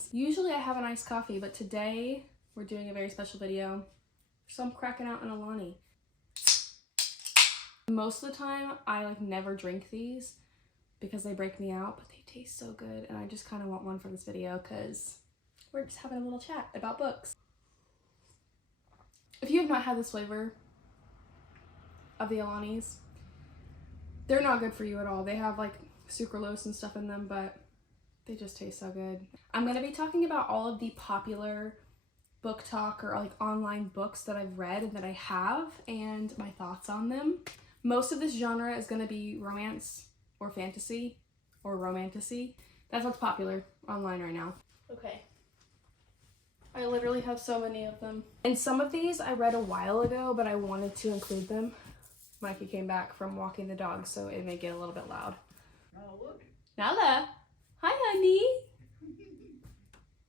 friends. Usually I have an iced coffee, but today we're doing a very special video, so I'm cracking out an Alani. Most of the time I like never drink these because they break me out, but they taste so good and I just kind of want one for this video because we're just having a little chat about books. If you have not had this flavor of the Alanis, they're not good for you at all. They have like sucralose and stuff in them, but they just taste so good. I'm going to be talking about all of the popular booktok or like online books that I've read and that I have and my thoughts on them. Most of this genre is going to be romance or fantasy or romantasy. That's what's popular online right now. Okay. I literally have so many of them. And some of these I read a while ago, but I wanted to include them. Mikey came back from walking the dog, so it may get a little bit loud. Oh, look. Nala! Hi, honey!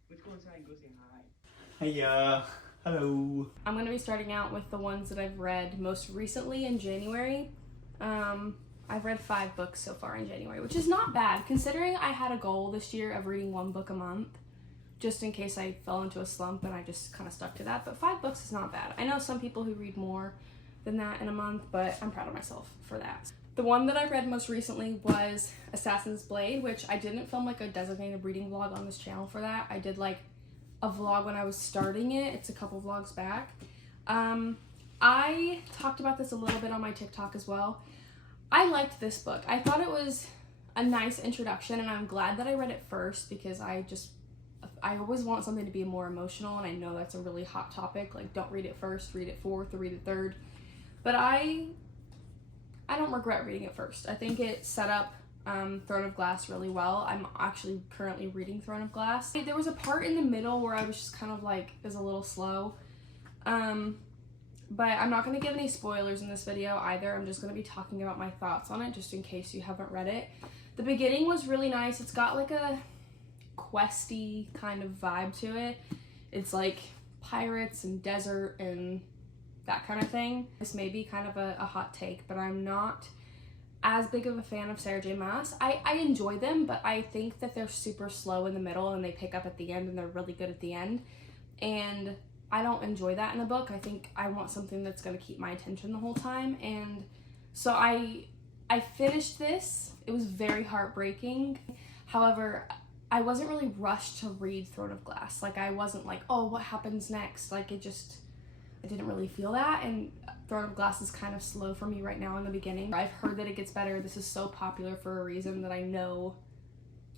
Let's go inside and go say hi. Hiya. Hello. I'm going to be starting out with the ones that I've read most recently in January. I've read 5 books so far in January, which is not bad, considering I had a goal this year of reading 1 book a month, just in case I fell into a slump, and I just kind of stuck to that. But 5 books is not bad. I know some people who read more than that in a month, but I'm proud of myself for that. The one that I read most recently was Assassin's Blade, which I didn't film like a designated reading vlog on this channel for that. I did like a vlog when I was starting it. It's a couple vlogs back. I talked about this a little bit on my TikTok as well. I liked this book. I thought it was a nice introduction, and I'm glad that I read it first because I always want something to be more emotional, and I know that's a really hot topic. Like, don't read it first, read it fourth, or read it third. But I don't regret reading it first. I think it set up Throne of Glass really well. I'm actually currently reading Throne of Glass. There was a part in the middle where I was just kind of like, it was a little slow. But I'm not going to give any spoilers in this video either. I'm just going to be talking about my thoughts on it just in case you haven't read it. The beginning was really nice. It's got like a questy kind of vibe to it. It's like pirates and desert and that kind of thing. This may be kind of a hot take, but I'm not as big of a fan of Sarah J. Maas. I enjoy them, but I think that they're super slow in the middle and they pick up at the end and they're really good at the end. And I don't enjoy that in a book. I think I want something that's going to keep my attention the whole time. And so I finished this. It was very heartbreaking. However, I wasn't really rushed to read Throne of Glass. Like, I wasn't like, oh, what happens next? Like, I didn't really feel that. And Throne of Glass is kind of slow for me right now in the beginning. I've heard that it gets better. This is so popular for a reason that I know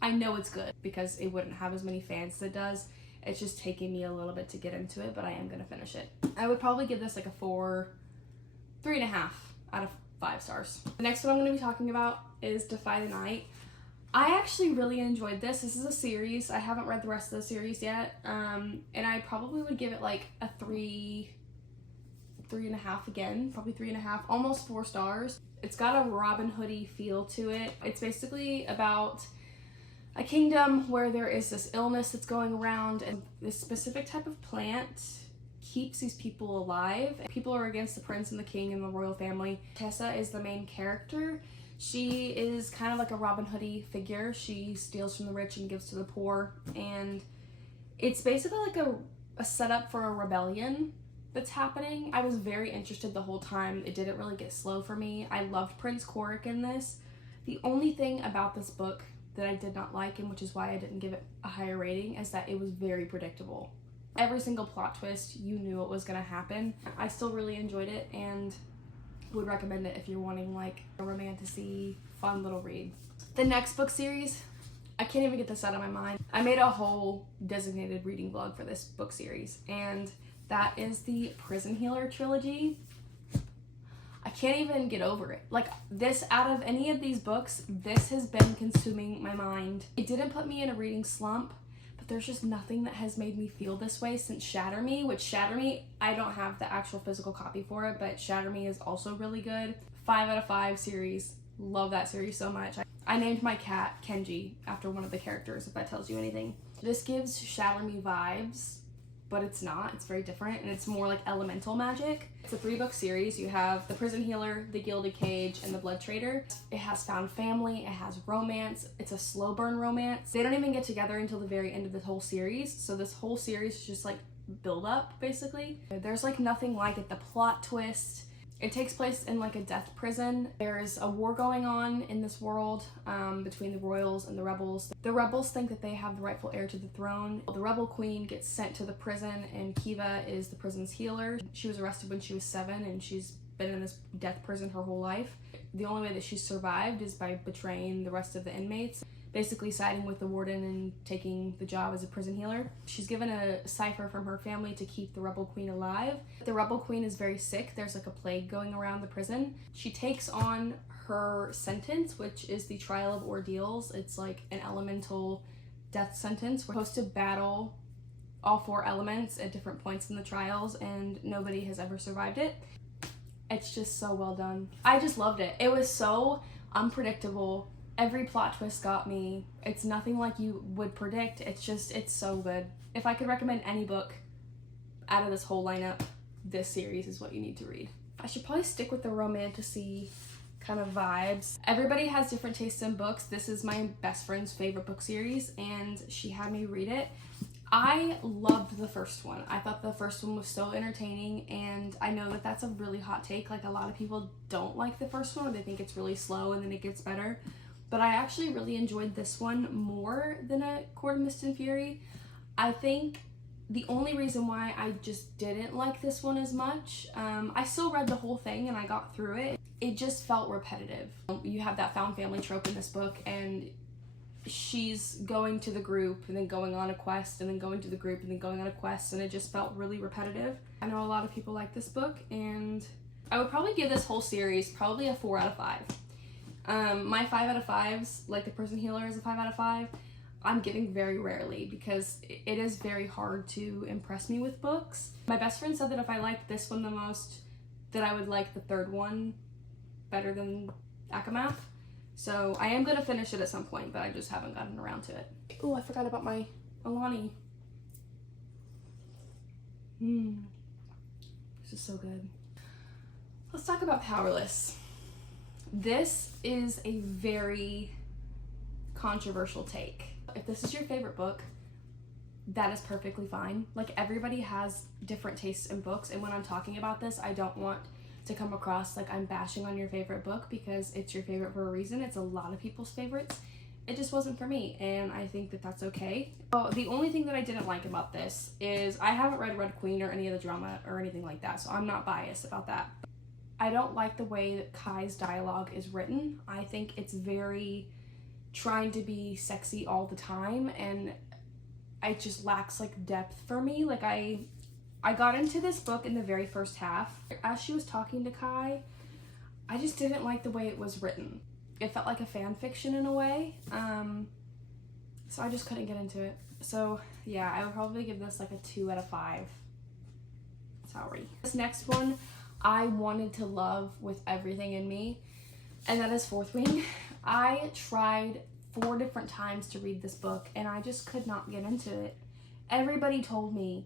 it's good because it wouldn't have as many fans as it does. It's just taking me a little bit to get into it, but I am going to finish it. I would probably give this like a 3.5 out of 5 stars. The next one I'm going to be talking about is Defy the Night. I actually really enjoyed this. This is a series. I haven't read the rest of the series yet, and I probably would give it like a 3.5 again, probably 3.5, almost 4 stars. It's got a Robin Hood-y feel to it. It's basically about a kingdom where there is this illness that's going around, and this specific type of plant keeps these people alive. People are against the prince and the king and the royal family. Tessa is the main character. She is kind of like a Robin Hood-y figure. She steals from the rich and gives to the poor, and it's basically like a setup for a rebellion that's happening. I was very interested the whole time. It didn't really get slow for me. I loved Prince Korik in this. The only thing about this book that I did not like, and which is why I didn't give it a higher rating, is that it was very predictable. Every single plot twist, you knew what was going to happen. I still really enjoyed it and would recommend it if you're wanting like a romantic-y, fun little read. The next book series, I can't even get this out of my mind. I made a whole designated reading vlog for this book series, and that is the Prison Healer Trilogy. I can't even get over it. Like, this, out of any of these books, this has been consuming my mind. It didn't put me in a reading slump, but there's just nothing that has made me feel this way since Shatter Me, which Shatter Me, I don't have the actual physical copy for it, but Shatter Me is also really good. 5 out of 5 series. Love that series so much. I named my cat Kenji after one of the characters, if that tells you anything. This gives Shatter Me vibes, but it's not. It's very different, and it's more like elemental magic. It's a 3-book series. You have The Prison Healer, The Gilded Cage, and The Blood Trader. It has found family, it has romance, it's a slow burn romance. They don't even get together until the very end of the whole series, so this whole series is just like build up, basically. There's like nothing like it. The plot twist, it takes place in like a death prison. There's a war going on in this world between the royals and the rebels. The rebels think that they have the rightful heir to the throne. The rebel queen gets sent to the prison, and Kiva is the prison's healer. She was arrested when she was 7, and she's been in this death prison her whole life. The only way that she's survived is by betraying the rest of the inmates, basically siding with the warden and taking the job as a prison healer. She's given a cipher from her family to keep the rebel queen alive. The rebel queen is very sick. There's like a plague going around the prison. She takes on her sentence, which is the trial of ordeals. It's like an elemental death sentence. We're supposed to battle all 4 elements at different points in the trials, and nobody has ever survived it. It's just so well done. I just loved it. It was so unpredictable. Every plot twist got me. It's nothing like you would predict. It's so good. If I could recommend any book out of this whole lineup, this series is what you need to read. I should probably stick with the romantasy kind of vibes. Everybody has different tastes in books. This is my best friend's favorite book series, and she had me read it. I loved the first one. I thought the first one was so entertaining, and I know that that's a really hot take. Like, a lot of people don't like the first one, or they think it's really slow and then it gets better. But I actually really enjoyed this one more than A Court of Mist and Fury. I think the only reason why I just didn't like this one as much, I still read the whole thing and I got through it. It just felt repetitive. You have that found family trope in this book, and she's going to the group and then going on a quest and then going to the group and then going on a quest, and it just felt really repetitive. I know a lot of people like this book, and I would probably give this whole series probably a 4 out of 5. My 5 out of 5s, like The Prison Healer is a 5 out of 5, I'm giving very rarely because it is very hard to impress me with books. My best friend said that if I liked this one the most, that I would like the third one better than Akamath. So I am going to finish it at some point, but I just haven't gotten around to it. Oh, I forgot about my Alani. This is so good. Let's talk about Powerless. This is a very controversial take. If this is your favorite book, that is perfectly fine. Like, everybody has different tastes in books, and when I'm talking about this, I don't want to come across like I'm bashing on your favorite book, because it's your favorite for a reason. It's a lot of people's favorites. It just wasn't for me, and I think that that's okay. So the only thing that I didn't like about this is I haven't read Red Queen or any of the drama or anything like that, so I'm not biased about that. I don't like the way that Kai's dialogue is written. I think it's very trying to be sexy all the time, and it just lacks like depth for me. Like, I got into this book in the very first half. As she was talking to Kai, I just didn't like the way it was written. It felt like a fan fiction in a way. So I just couldn't get into it. So yeah, I would probably give this like a 2 out of 5. Sorry. This next one, I wanted to love with everything in me, and that is Fourth Wing. I tried 4 different times to read this book, and I just could not get into it. Everybody told me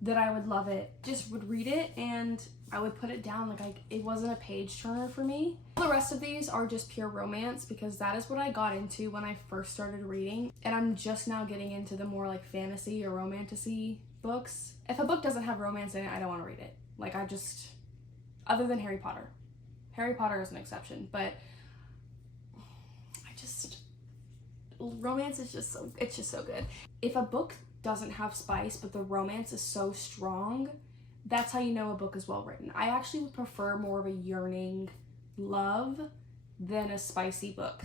that I would love it. Just would read it and I would put it down. Like, it wasn't a page turner for me. The rest of these are just pure romance, because that is what I got into when I first started reading, and I'm just now getting into the more like fantasy or romantasy books. If a book doesn't have romance in it, I don't want to read it. Like, I just, other than Harry Potter. Harry Potter is an exception, but romance is just so, it's just so good. If a book doesn't have spice but the romance is so strong, that's how you know a book is well written. I actually would prefer more of a yearning love than a spicy book,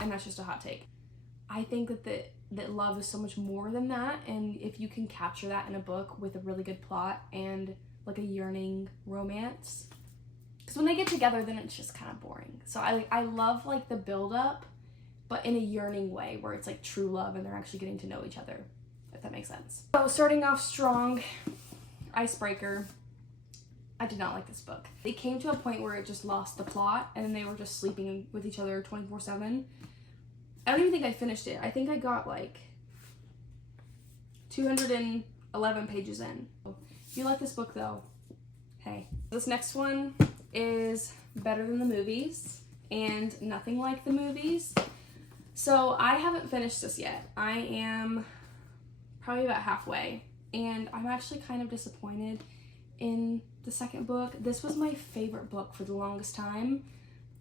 and that's just a hot take. I think that love is so much more than that, and if you can capture that in a book with a really good plot and like a yearning romance, because when they get together then it's just kind of boring. So I love like the build up, but in a yearning way where it's like true love and they're actually getting to know each other, if that makes sense. So starting off strong, Icebreaker. I did not like this book. It came to a point where it just lost the plot, and then they were just sleeping with each other 24/7. I don't even think I finished it. I think I got like 211 11 pages in. If you like this book though, hey. This next one is Better Than the Movies and Nothing Like the Movies. So I haven't finished this yet. I am probably about halfway, and I'm actually kind of disappointed in the second book. This was my favorite book for the longest time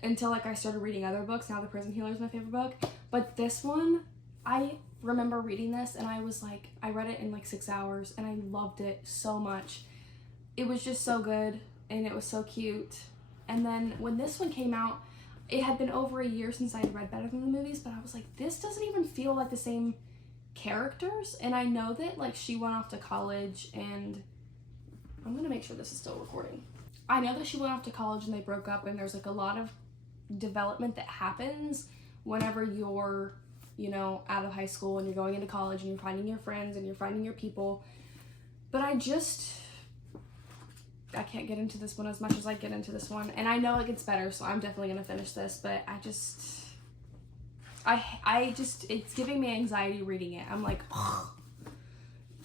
until like I started reading other books. Now The Prison Healer is my favorite book, but this one, I remember reading this and I was like, I read it in like 6 hours and I loved it so much. It was just so good and it was so cute. And then when this one came out, it had been over a year since I had read Better Than the Movies, but I was like, this doesn't even feel like the same characters. And I know that like she went off to college, and I'm gonna make sure this is still recording. I know that she went off to college and they broke up, and there's like a lot of development that happens whenever you're, you know, out of high school and you're going into college and you're finding your friends and you're finding your people. But I can't get into this one as much as I get into this one. And I know it gets better, so I'm definitely going to finish this. But it's giving me anxiety reading it. I'm like, ugh.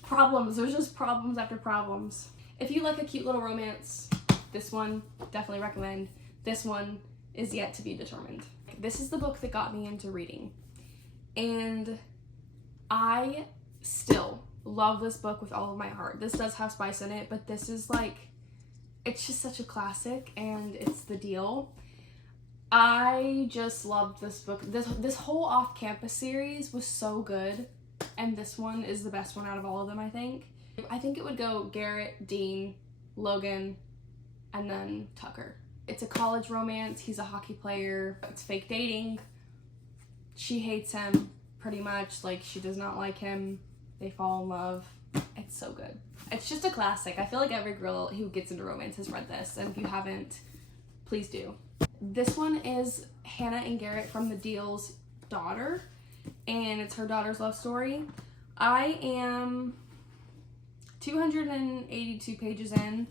Problems. There's just problems after problems. If you like a cute little romance, this one, definitely recommend. This one is yet to be determined. This is the book that got me into reading. And I still love this book with all of my heart. This does have spice in it, but this is like, it's just such a classic, and it's The Deal. I just loved this book. This whole off-campus series was so good, and this one is the best one out of all of them, I think. I think it would go Garrett, Dean, Logan, and then Tucker. It's a college romance. He's a hockey player. It's fake dating. She hates him pretty much. Like, she does not like him. They fall in love. It's so good. It's just a classic. I feel like every girl who gets into romance has read this, and if you haven't, please do. This one is Hannah and Garrett from The Deal's daughter, and it's her daughter's love story. I am 282 pages in.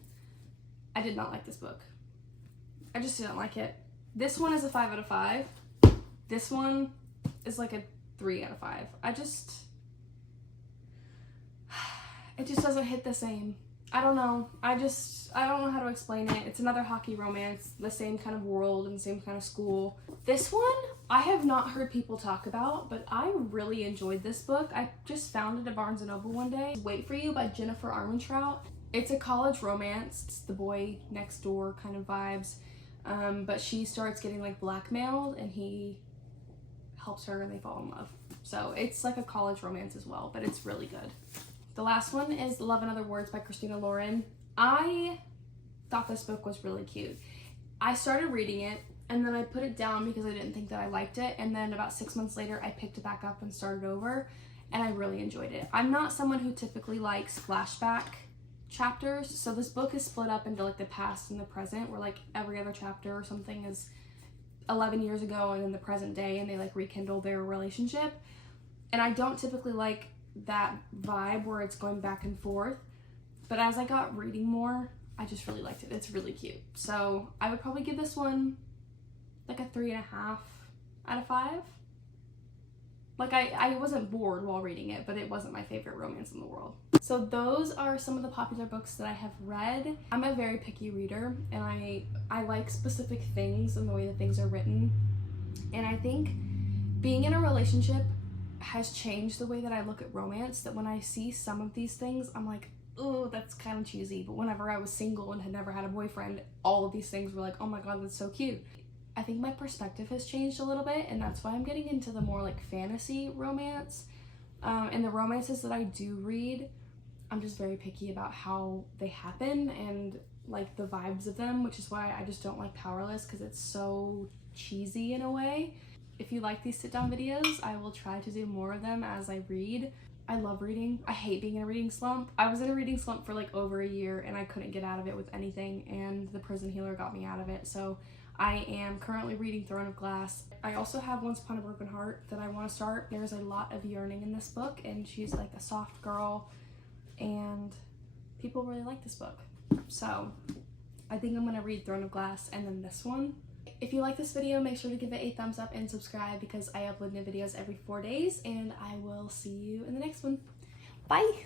I did not like this book. I just didn't like it. This one is a 5 out of 5. This one is like a 3 out of 5. It just doesn't hit the same. I don't know. I don't know how to explain it. It's another hockey romance, the same kind of world and same kind of school. This one, I have not heard people talk about, but I really enjoyed this book. I just found it at Barnes & Noble one day. Wait for You by Jennifer Armentrout. It's a college romance. It's the boy next door kind of vibes. But she starts getting like blackmailed, and he helps her and they fall in love. So it's like a college romance as well, but it's really good. The last one is Love and Other Words by Christina Lauren. I thought this book was really cute. I started reading it and then I put it down because I didn't think that I liked it, and then about 6 months later I picked it back up and started over, and I really enjoyed it. I'm not someone who typically likes flashback chapters, so this book is split up into like the past and the present, where like every other chapter or something is 11 years ago and in the present day, and they like rekindle their relationship. And I don't typically like that vibe where it's going back and forth, but as I got reading more, I just really liked it. It's really cute. So I would probably give this one like a 3.5 out of 5. Like I wasn't bored while reading it, but it wasn't my favorite romance in the world. So those are some of the popular books that I have read. I'm a very picky reader, and I like specific things and the way that things are written. And I think being in a relationship has changed the way that I look at romance, that when I see some of these things, I'm like, oh, that's kind of cheesy. But whenever I was single and had never had a boyfriend, all of these things were like, oh my god, that's so cute. I think my perspective has changed a little bit, and that's why I'm getting into the more like fantasy romance. And the romances that I do read, I'm just very picky about how they happen and like the vibes of them, which is why I just don't like Powerless, because it's so cheesy in a way. If you like these sit-down videos, I will try to do more of them as I read. I love reading. I hate being in a reading slump. I was in a reading slump for like over a year, and I couldn't get out of it with anything, and The Prison Healer got me out of it. So I am currently reading Throne of Glass. I also have Once Upon a Broken Heart that I want to start. There's a lot of yearning in this book, and she's like a soft girl, and people really like this book. So I think I'm gonna read Throne of Glass and then this one. If you like this video, make sure to give it a thumbs up and subscribe, because I upload new videos every 4 days, and I will see you in the next one. Bye!